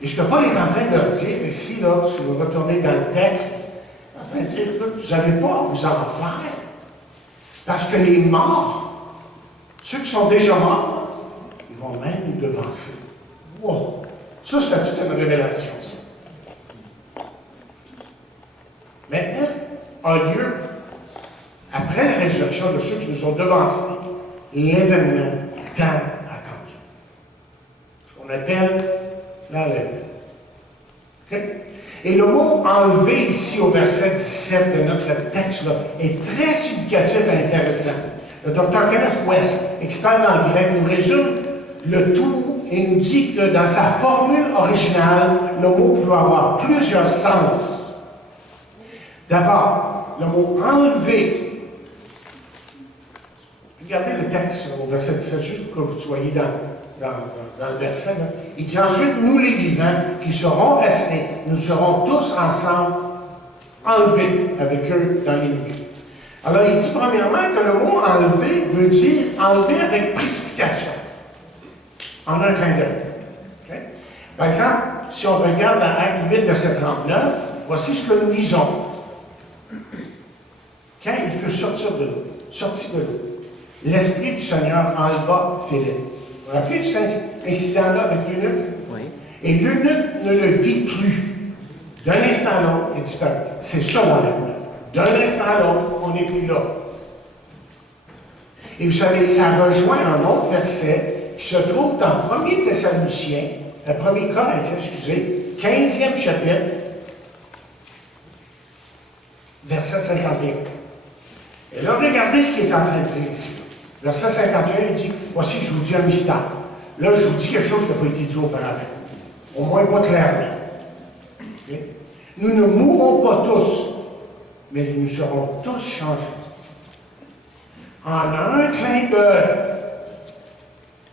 Et ce que Paul est en train de leur dire ici, là, si vous retournez dans le texte, il est en train de dire, écoute, vous n'avez pas à vous en faire. Parce que les morts, ceux qui sont déjà morts, ils vont même nous devancer. Wow! Ça, c'est toute une révélation, ça. Maintenant, a lieu, après la résurrection de ceux qui nous ont devancés, l'événement tant attendu. Ce qu'on appelle l'enlèvement. Okay? Et le mot enlever ici au verset 17 de notre texte là, est très significatif et intéressant. Le docteur Kenneth West, expert dans le grec, nous résume le tout et nous dit que dans sa formule originale, le mot peut avoir plusieurs sens. D'abord, le mot enlever. Regardez le texte au verset 17, juste pour que vous soyez dans le verset. Là. Il dit ensuite, nous les vivants qui seront restés, nous serons tous ensemble enlevés avec eux dans les nuées. Alors il dit premièrement que le mot enlever veut dire enlever avec précipitation, en un clin d'œil. Okay? Par exemple, si on regarde dans Acte 8, verset 39, voici ce que nous lisons. Quand il fut sorti de l'eau, l'Esprit du Seigneur enleva Philippe. Vous vous rappelez de cet incident-là avec l'eunuque? Oui. Et l'eunuque ne le vit plus. D'un instant à l'autre, il disparaît. C'est ça l'enlèvement. D'un instant à l'autre, on n'est plus là. Et vous savez, ça rejoint un autre verset qui se trouve dans 1er Thessaloniciens, 1er Corinthiens, excusez, 15e chapitre, verset 51. Et là, regardez ce qu'il est en train de dire ici. Verset 51, il dit, voici, je vous dis un mystère. Là, je vous dis quelque chose qui n'a pas été dit auparavant. Au moins pas clairement. Okay? Nous ne mourrons pas tous, mais nous serons tous changés. En un clin d'œil,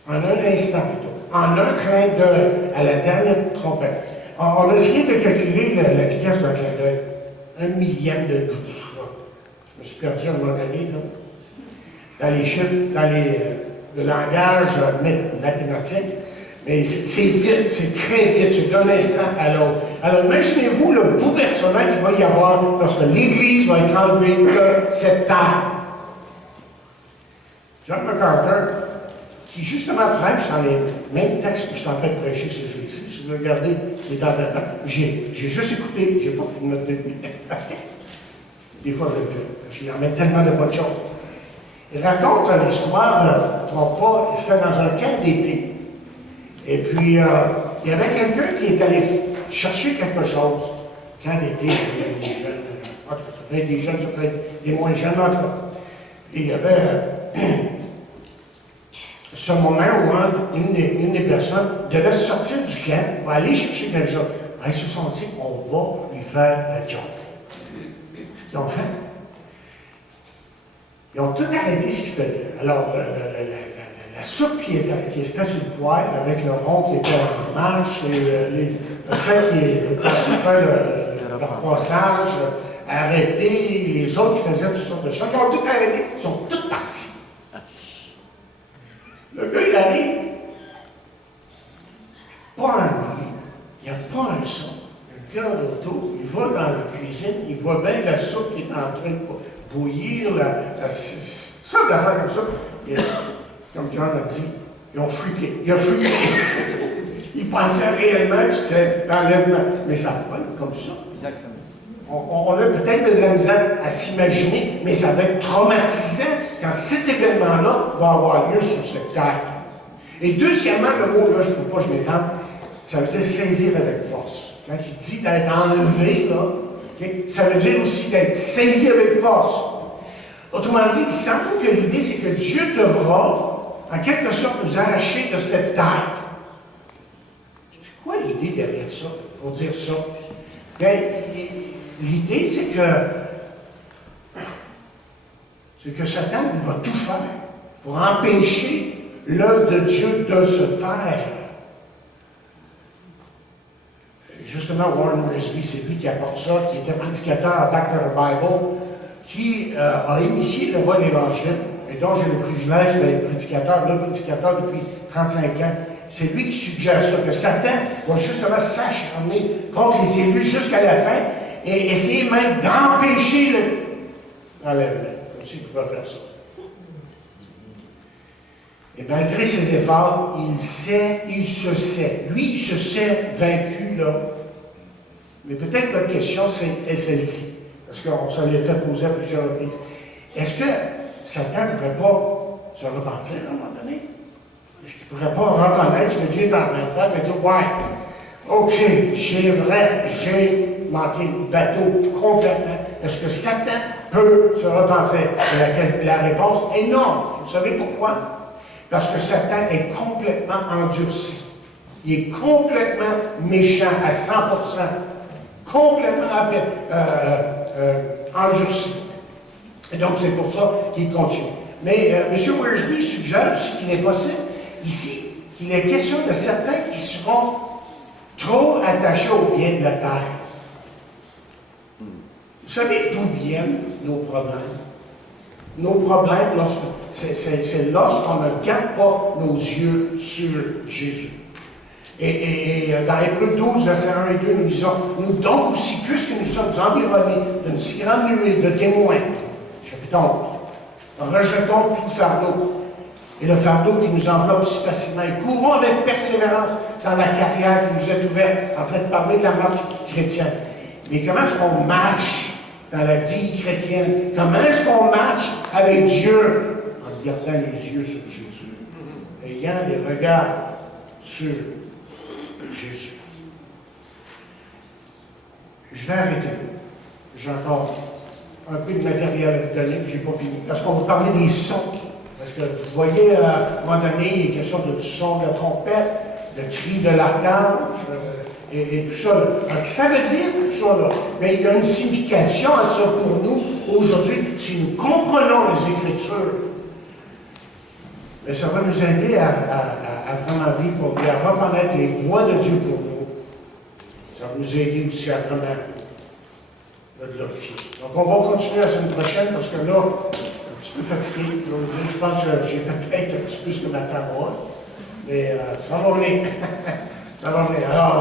en un instant plutôt, en un clin d'œil, à la dernière trompette. On a essayé de calculer la vitesse d'un clin d'œil. 1 millième de degré. Je me suis perdu à un moment donné, là. Dans les chiffres, dans le langage mathématique, mais c'est vite, c'est très vite, c'est d'un instant à l'autre. Alors imaginez-vous le bouleversement qu'il va y avoir lorsque l'Église va être enlevée de cette terre. John MacArthur, qui justement prêche dans les mêmes textes que je suis en train de prêcher ce jour-ci, si vous regardez les temps d'attente, j'ai juste écouté, j'ai pas pris de note de lui. Des fois, je le fais, parce qu'il en met tellement de bonnes choses. Il raconte l'histoire, ne trompe pas, c'était dans un camp d'été. Et puis, il y avait quelqu'un qui est allé chercher quelque chose. Camp d'été, il y avait des jeunes, en tout cas, ça peut être des jeunes, ça peut être des moins jeunes, en tout cas. Et il y avait ce moment où une des personnes devait sortir du camp pour aller chercher quelque chose. Ils se sont dit, on va lui faire la job. Ils ont fait. Ils ont tout arrêté ce qu'ils faisaient. Alors, la soupe qui était sur le poêle, avec le rond qui était en marche, et le fait qui était pour faire leur passage, arrêté, les autres qui faisaient toutes sortes de choses, ils ont tout arrêté, ils sont tous partis. Le gars, il arrive, pas un bruit, il n'y a pas un son. Il regarde autour, il va dans la cuisine, il voit bien la soupe qui est en train de bouillir, ça d'affaires comme ça. Et, comme John a dit, ils ont friqué. Il a friqué. Il pensait réellement que c'était l'enlèvement. Mais ça va être comme ça. Exactement. On a peut-être de la misère à s'imaginer, mais ça va être traumatisant quand cet événement-là va avoir lieu sur cette terre. Et deuxièmement, le mot, là, je ne faut pas que je m'étende, ça veut dire saisir avec force. Quand il dit d'être enlevé, là, okay, ça veut dire aussi d'être saisi avec force. Autrement dit, il semble que l'idée, c'est que Dieu devra, en quelque sorte, nous arracher de cette terre. C'est quoi l'idée derrière ça, pour dire ça? Mais l'idée, c'est que Satan il va tout faire pour empêcher l'œuvre de Dieu de se faire. Justement, Warren Wiersbe, c'est lui qui apporte ça, qui était prédicateur à Back to the Bible, qui a initié le vol évangile, et dont j'ai le privilège d'être le prédicateur depuis 35 ans. C'est lui qui suggère ça, que Satan va justement s'acharner contre les élus jusqu'à la fin et essayer même d'empêcher l'enlèvement. Comme s'il pouvait faire ça. Et malgré ses efforts, il se sait. Lui, il se sait vaincu, là. Mais peut-être notre question est celle-ci, parce qu'on se l'est fait poser à plusieurs reprises. Est-ce que Satan ne pourrait pas se repentir à un moment donné? Est-ce qu'il ne pourrait pas reconnaître ce que Dieu est en train de faire et dire, ouais, OK, j'ai manqué le bateau complètement. Est-ce que Satan peut se repentir? Et la réponse est non. Vous savez pourquoi? Parce que Satan est complètement endurci. Il est complètement méchant à 100%. Complètement endurci. Et donc, c'est pour ça qu'il continue. Mais M. Wiersbe suggère aussi qu'il est possible, ici, qu'il est question de certains qui seront trop attachés aux biens de la terre. Vous savez d'où viennent nos problèmes? Nos problèmes, c'est lorsqu'on ne garde pas nos yeux sur Jésus. Et dans Hébreux 12, versets 1 et 2, nous disons, nous donc aussi, puisque nous sommes environnés d'une si grande nuée de témoins, chapitre 11, rejetons tout fardeau, et le fardeau qui nous enveloppe si facilement, et courons avec persévérance dans la carrière qui nous est ouverte, en train de parler de la marche chrétienne. Mais comment est-ce qu'on marche dans la vie chrétienne? Comment est-ce qu'on marche avec Dieu? En gardant les yeux sur Jésus, ayant les regards sur Jésus. Je vais arrêter. J'ai encore un peu de matériel à vous donner, je n'ai pas fini. Parce qu'on va parler des sons. Parce que vous voyez, à un moment donné, il est question du son de la trompette, le cri de l'archange, et tout ça. Donc, ça veut dire tout ça, là. Mais il y a une signification à ça pour nous aujourd'hui, si nous comprenons les Écritures. Mais ça va nous aider à vraiment vivre pour lui, à reconnaître les voies de Dieu pour nous. Ça va nous aider aussi à vraiment le glorifier. Donc, on va continuer la semaine prochaine parce que là, un petit peu fatigué. Je pense que j'ai fait peut-être un petit peu ce que ma femme a. Mais ça va venir. Ça va venir. Alors,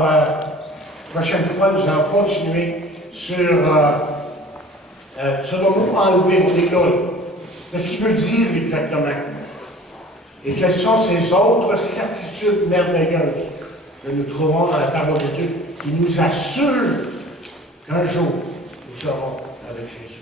prochaine fois, nous allons continuer sur le mot enlever au déclin. Qu'est-ce qu'il veut dire exactement? Et quelles sont ces autres certitudes merveilleuses que nous trouvons dans la parole de Dieu qui nous assurent qu'un jour, nous serons avec Jésus.